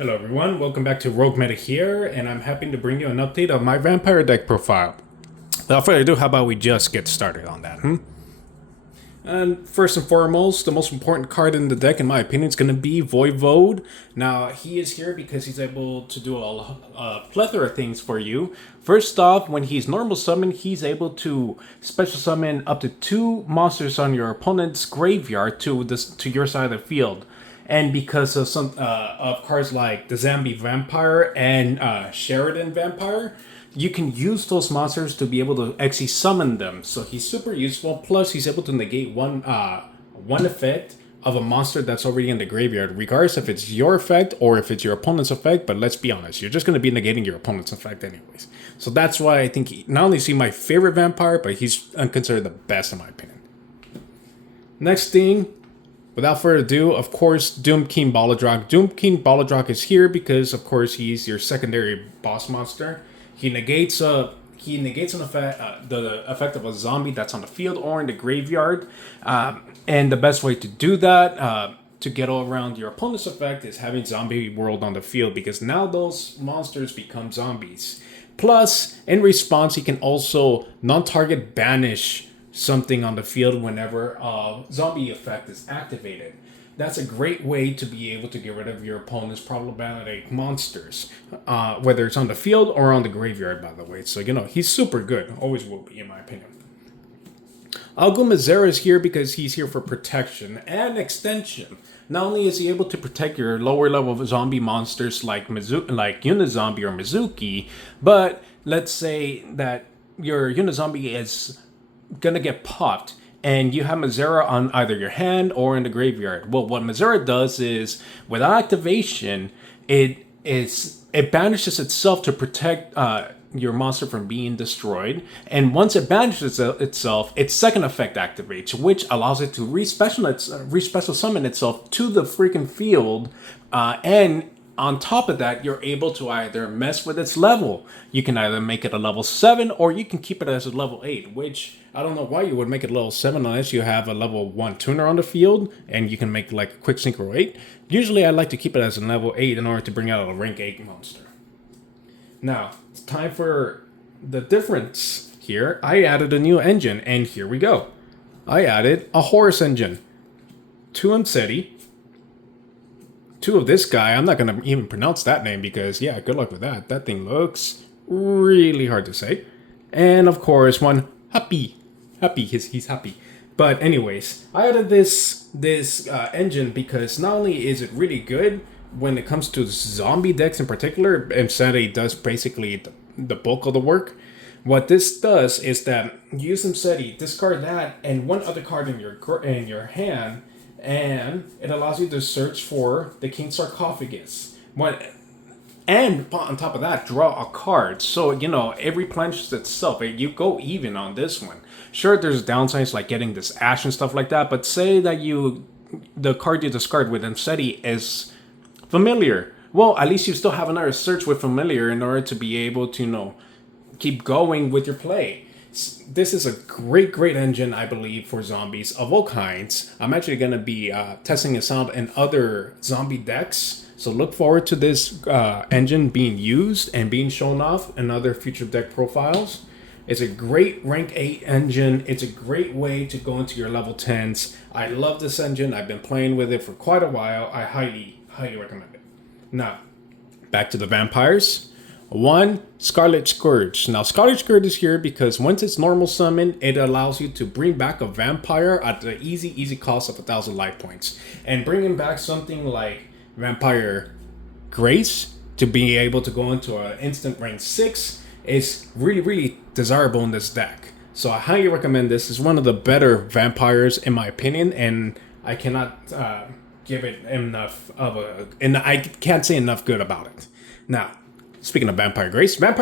Hello everyone, welcome back to Rogue Meta here, and I'm happy to bring you an update of my vampire deck profile. Without further ado, how about we just get started on that, And first and foremost, the most important card in the deck, in my opinion, is going to be Voivode. Now, he is here because he's able to do a plethora of things for you. First off, when he's normal summoned, he's able to special summon up to 2 monsters on your opponent's graveyard to your side of the field. And because of some of cards like the Zambi Vampire and Sheridan Vampire, you can use those monsters to be able to actually summon them. So he's super useful. Plus, he's able to negate one effect of a monster that's already in the graveyard, regardless if it's your effect or if it's your opponent's effect. But let's be honest, you're just going to be negating your opponent's effect anyways. So that's why I think not only is he my favorite vampire, but he's considered the best in my opinion. Next thing, without further ado, of course, Doom King Baladrock. Doom King Baladrock is here because, of course, he's your secondary boss monster. He negates an effect, the effect of a zombie that's on the field or in the graveyard. And the best way to do that, to get all around your opponent's effect, is having Zombie World on the field, because now those monsters become zombies. Plus, in response, he can also non-target banish something on the field whenever a zombie effect is activated. That's a great way to be able to get rid of your opponent's problematic monsters, whether it's on the field or on the graveyard, by the way. So, he's super good. Always will be, in my opinion. Algumazera is here because he's here for protection and extension. Not only is he able to protect your lower level zombie monsters like Unizombie or Mizuki, but let's say that your Unizombie is gonna get popped and you have Mazera on either your hand or in the graveyard. Well, what Mazera does is, without activation, it banishes itself to protect your monster from being destroyed. And once it banishes itself, its second effect activates, which allows it to re-special summon itself to the freaking field. And on top of that, you're able to either mess with its level. You can either make it a level 7 or you can keep it as a level 8, which I don't know why you would make it level 7 unless you have a level 1 tuner on the field and you can make like a quick synchro 8. Usually I like to keep it as a level 8 in order to bring out a rank 8 monster. Now, it's time for the difference here. I added a new engine, and here we go. I added a Horus engine. 2 Unseti. 2 of this guy. I'm not going to even pronounce that name because, yeah, good luck with that. That thing looks really hard to say. And, of course, 1 Happy. Happy, he's happy. But anyways, I added this engine because not only is it really good when it comes to zombie decks in particular, Imseti does basically the bulk of the work. What this does is that you use Imseti, discard that, and 1 other card in your hand, and it allows you to search for the King Sarcophagus. And on top of that, draw a card. So, it replenishes itself. You go even on this one. Sure, there's downsides like getting this ash and stuff like that, but say that the card you discard with Imseti is familiar. Well, at least you still have another search with familiar in order to be able to, keep going with your play. This is a great engine, I believe, for zombies of all kinds. I'm actually going to be testing this out in other zombie decks. So look forward to this engine being used and being shown off in other future deck profiles. It's a great rank 8 engine. It's a great way to go into your level 10s. I love this engine. I've been playing with it for quite a while. I highly recommend it. Now, back to the vampires. 1, Scarlet Scourge. Now, Scarlet Scourge is here because once it's normal summon, it allows you to bring back a vampire at the easy cost of 1,000 life points. And bringing back something like Vampire Grace to be able to go into an instant rank 6 is really desirable in this deck. So I highly recommend this. It's one of the better vampires in my opinion, and I cannot give it enough and I can't say enough good about it. Now, speaking of Vampire Grace. Now,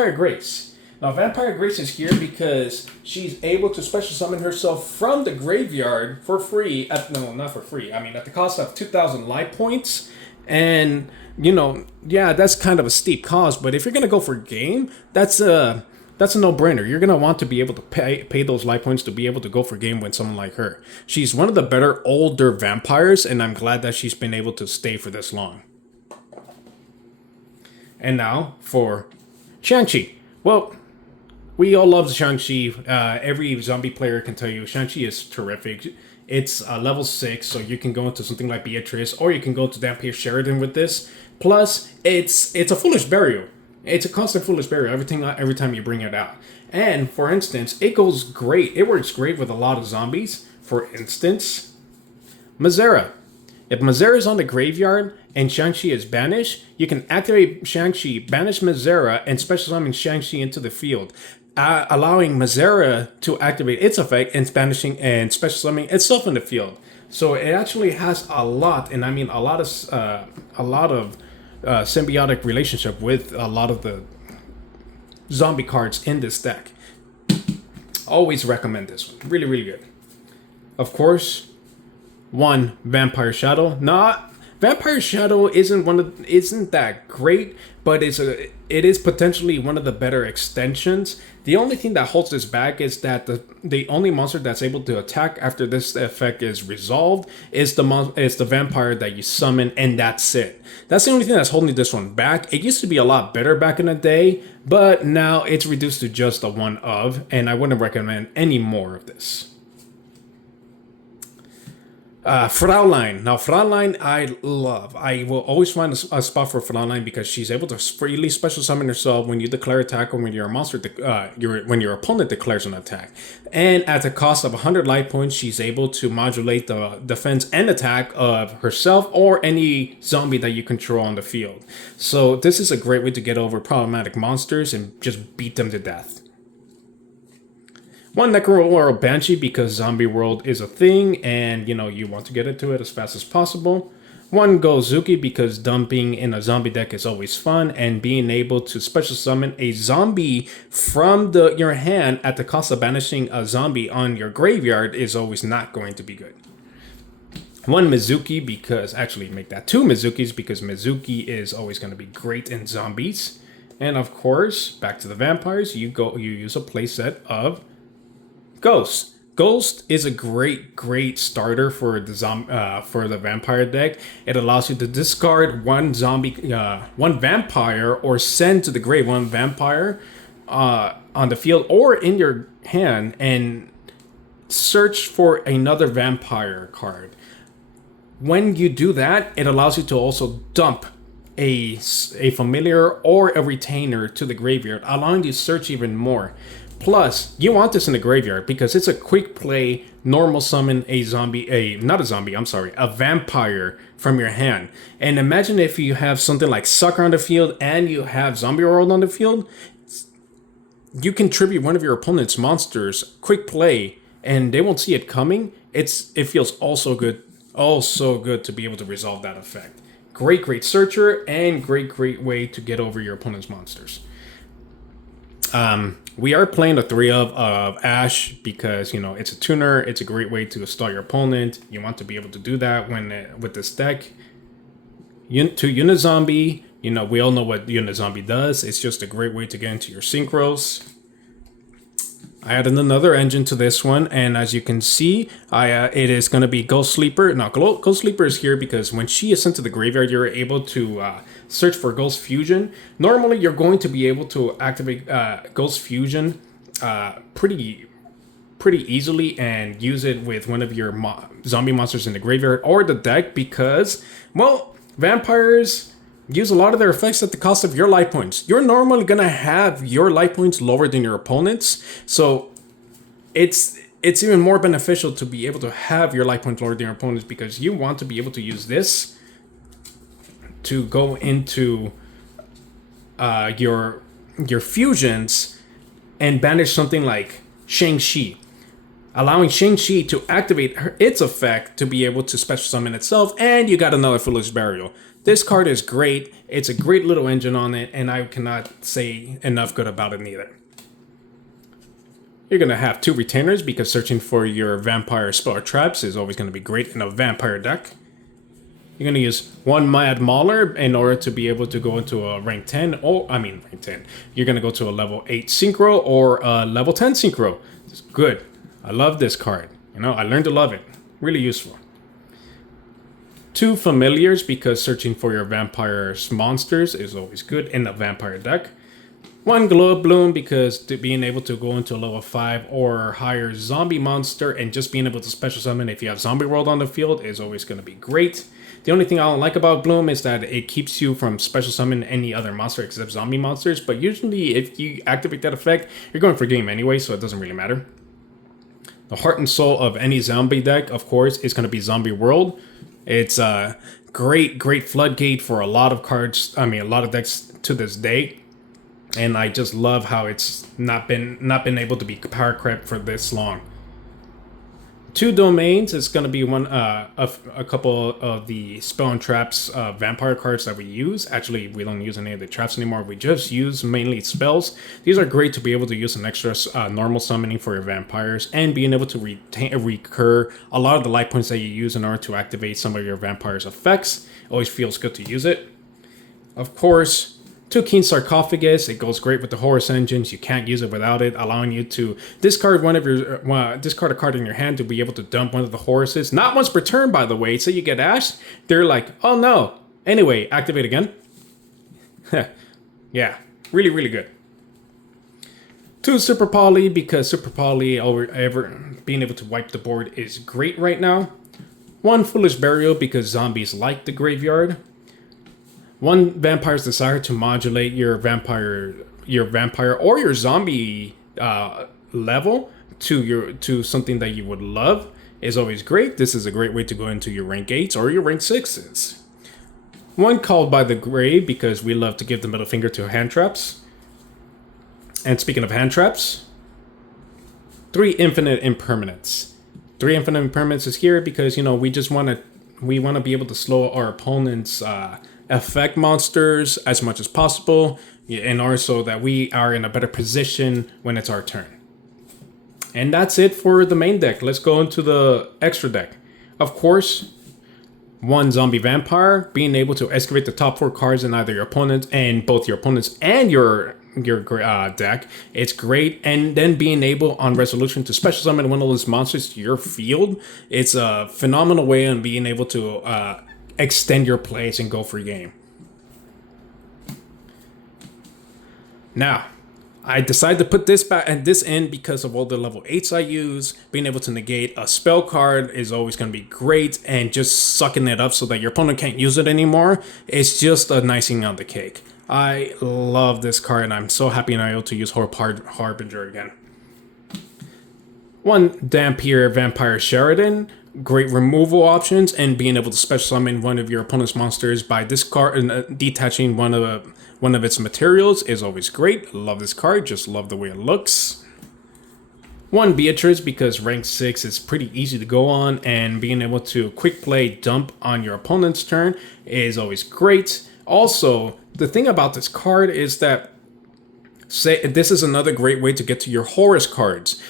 Vampire Grace is here because she's able to special summon herself from the graveyard for free. Not for free. I mean, at the cost of 2,000 life points. And, yeah, that's kind of a steep cost. But if you're going to go for game, that's a no-brainer. You're going to want to be able to pay those life points to be able to go for game with someone like her. She's one of the better older vampires, and I'm glad that she's been able to stay for this long. And now for Shang-Chi. Well, we all love Shang-Chi. Every zombie player can tell you Shang-Chi is terrific. It's level 6, so you can go into something like Beatrice, or you can go to Dampier Sheridan with this. Plus, it's a foolish burial. It's a constant foolish burial every time you bring it out. And for instance, it goes great. It works great with a lot of zombies. For instance, Mazera. If Mazera is on the graveyard and Shang-Chi is banished, you can activate Shang-Chi, banish Mazera, and special summon Shang-Chi into the field, allowing Mazera to activate its effect and banishing and special summoning itself in the field. So it actually has a lot, and I mean a lot of symbiotic relationship with a lot of the zombie cards in this deck. Always recommend this one. Really, really good. Of course, one Vampire Shadow. Vampire Shadow isn't that great, but it is potentially one of the better extensions. The only thing that holds this back is that the only monster that's able to attack after this effect is resolved is the vampire that you summon, and that's it. That's the only thing that's holding this one back. It used to be a lot better back in the day, but now it's reduced to just a one of, and I wouldn't recommend any more of this. Fraulein. Now, Fraulein, I love. I will always find a spot for Fraulein because she's able to freely special summon herself when you declare attack or when your monster, when your opponent declares an attack. And at the cost of 100 life points, she's able to modulate the defense and attack of herself or any zombie that you control on the field. So this is a great way to get over problematic monsters and just beat them to death. One Necro Banshee because Zombie World is a thing and you want to get into it as fast as possible. One Gozuki because dumping in a zombie deck is always fun, and being able to special summon a zombie from your hand at the cost of banishing a zombie on your graveyard is always not going to be good. One Mizuki because, actually make that two Mizukis because Mizuki is always going to be great in zombies. And of course, back to the vampires, you use a playset of Ghost. Ghost is a great starter for the vampire deck. It allows you to discard one vampire, or send to the grave one vampire on the field or in your hand, and search for another vampire card. When you do that, it allows you to also dump a familiar or a retainer to the graveyard, allowing you to search even more. Plus, you want this in the graveyard because it's a quick play, normal summon a vampire from your hand. And imagine if you have something like Sucker on the field and you have Zombie World on the field, you can tribute one of your opponent's monsters, quick play, and they won't see it coming. It feels so good to be able to resolve that effect. Great searcher and great way to get over your opponent's monsters. We are playing the 3 of Ash because, it's a tuner. It's a great way to stall your opponent. You want to be able to do that with this deck. To Unizombie, we all know what Unizombie does. It's just a great way to get into your synchros. I added another engine to this one, and as you can see, it is going to be Ghost Sleeper. Now, Ghost Sleeper is here because when she is sent to the graveyard, you're able to search for Ghost Fusion. Normally, you're going to be able to activate Ghost Fusion pretty easily and use it with one of your zombie monsters in the graveyard or the deck because, well, vampires use a lot of their effects at the cost of your life points. You're normally going to have your life points lower than your opponent's, so it's even more beneficial to be able to have your life points lower than your opponent's because you want to be able to use this to go into your fusions and banish something like Shang-Chi, allowing Shang-Chi to activate its effect to be able to special summon itself, and you got another Foolish Burial. This card is great. It's a great little engine on it, and I cannot say enough good about it neither. You're going to have 2 retainers because searching for your vampire spell or traps is always going to be great in a vampire deck. You're going to use 1 Mad Mauler in order to be able to go into a rank 10, rank 10. You're going to go to a level 8 Synchro or a level 10 Synchro. It's good. I love this card. I learned to love it. Really useful. 2 familiars, because searching for your vampire's monsters is always good in a vampire deck. 1 Glow Up Bloom, because being able to go into a level 5 or higher zombie monster and just being able to special summon if you have Zombie World on the field is always going to be great. The only thing I don't like about Bloom is that it keeps you from special summon any other monster except zombie monsters, but usually if you activate that effect, you're going for game anyway, so it doesn't really matter. The heart and soul of any zombie deck, of course, is going to be Zombie World. It's a great floodgate for a lot of cards, a lot of decks to this day. And I just love how it's not been able to be power crept for this long. 2 domains is going to be one of a couple of the spell and traps vampire cards that we use. Actually, we don't use any of the traps anymore. We just use mainly spells. These are great to be able to use an extra normal summoning for your vampires and being able to recur a lot of the life points that you use in order to activate some of your vampires' effects. Always feels good to use it. Of course, 2 Keen Sarcophagus, it goes great with the Horus engines. You can't use it without it, allowing you to discard discard a card in your hand to be able to dump one of the Horuses. Not once per turn, by the way. So you get Ash, they're like, oh no. Anyway, activate again. Yeah, really good. 2 Super Poly, because Super Poly being able to wipe the board is great right now. 1 Foolish Burial, because zombies like the graveyard. 1 Vampire's Desire, to modulate your vampire or your zombie level to something that you would love is always great. This is a great way to go into your rank 8s or your rank 6s. 1 Called by the Grave, because we love to give the middle finger to hand traps. And speaking of hand traps, 3 Infinite Impermanence. 3 Infinite Impermanence is here because, you know, we want to be able to slow our opponent's effect monsters as much as possible in order so that we are in a better position when it's our turn. And that's it for the main deck. Let's go into the extra deck. Of course, 1 Zombie Vampire, being able to excavate the top 4 cards in either your opponent and both your opponents and your deck. It's great. And then being able on resolution to special summon one of those monsters to your field. It's a phenomenal way of being able to extend your plays and go for game. Now, I decided to put this in because of all the level 8s I use. Being able to negate a spell card is always going to be great, and just sucking it up so that your opponent can't use it anymore is just a icing on the cake. I love this card, and I'm so happy I'm able to use Harbinger again. 1 Dhampir Vampire Sheridan. Great removal options, and being able to special summon one of your opponent's monsters by detaching one of its materials is always great. Love this card, just love the way it looks. 1 Beatrice, because rank 6 is pretty easy to go on, and being able to quick play dump on your opponent's turn is always great. Also, the thing about this card is that this is another great way to get to your Horus cards.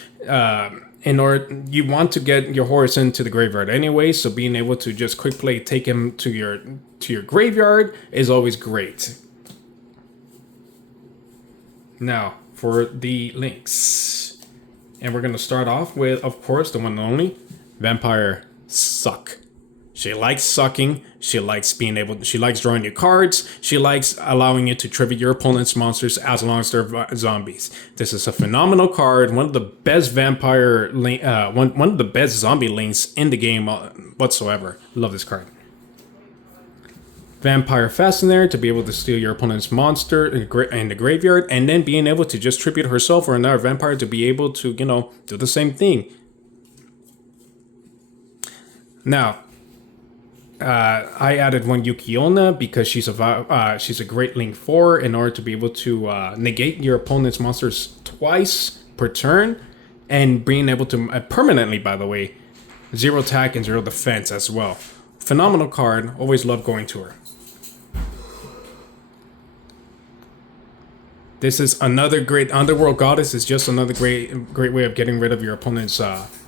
In order, you want to get your Horus into the graveyard anyway, so being able to just quick play take him to your graveyard is always great. Now for the links, and we're gonna start off with, of course, the one and only Vampire Suck. She likes sucking. She likes drawing you cards. She likes allowing you to tribute your opponent's monsters as long as they're zombies. This is a phenomenal card. One of the best one of the best zombie links in the game whatsoever. Love this card. Vampire Fascinator, to be able to steal your opponent's monster in the graveyard, and then being able to just tribute herself or another vampire to be able to, do the same thing. Now, I added 1 Yukiona because she's a great link 4 in order to be able to negate your opponent's monsters twice per turn, and being able to permanently, by the way, 0 attack and 0 defense as well. Phenomenal card. Always love going to her. This is another great Underworld Goddess. Is just another great way of getting rid of your opponent's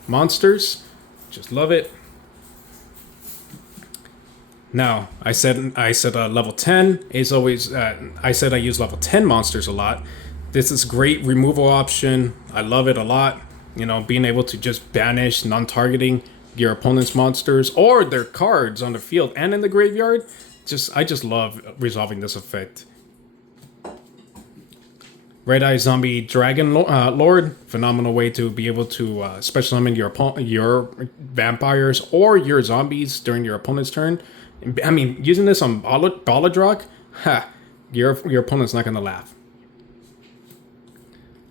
monsters. Just love it. Now, I said level 10 is always, I said I use level 10 monsters a lot. This is great removal option. I love it a lot. Being able to just banish, non-targeting, your opponent's monsters or their cards on the field and in the graveyard. I just love resolving this effect. Red Eye Zombie Dragon Lord, phenomenal way to be able to special summon your vampires or your zombies during your opponent's turn. I mean, using this on Baladrock, your opponent's not gonna laugh.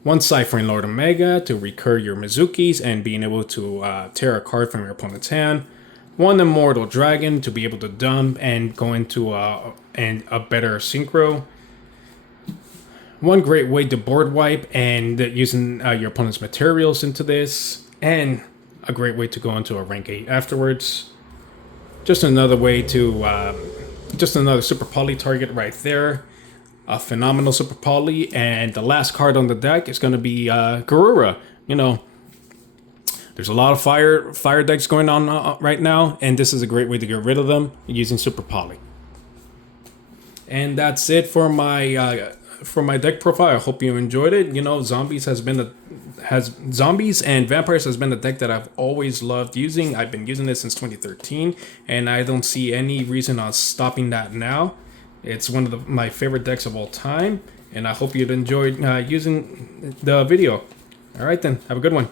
One Ciphering Lord Omega to recur your Mizukis and being able to tear a card from your opponent's hand. One Immortal Dragon to be able to dump and go into a better synchro. One great way to board wipe and using your opponent's materials into this. And a great way to go into a rank 8 afterwards. Just another way to, just another Super Poly target right there. A phenomenal Super Poly. And the last card on the deck is going to be Garura. You know, there's a lot of fire decks going on right now. And this is a great way to get rid of them using Super Poly. And that's it for my deck profile. I hope you enjoyed it. You know, zombies and vampires has been a deck that I've always loved using. I've been using it since 2013, and I don't see any reason on stopping that now. It's one of my favorite decks of all time, and I hope you'd enjoyed using the video. All right then, have a good one.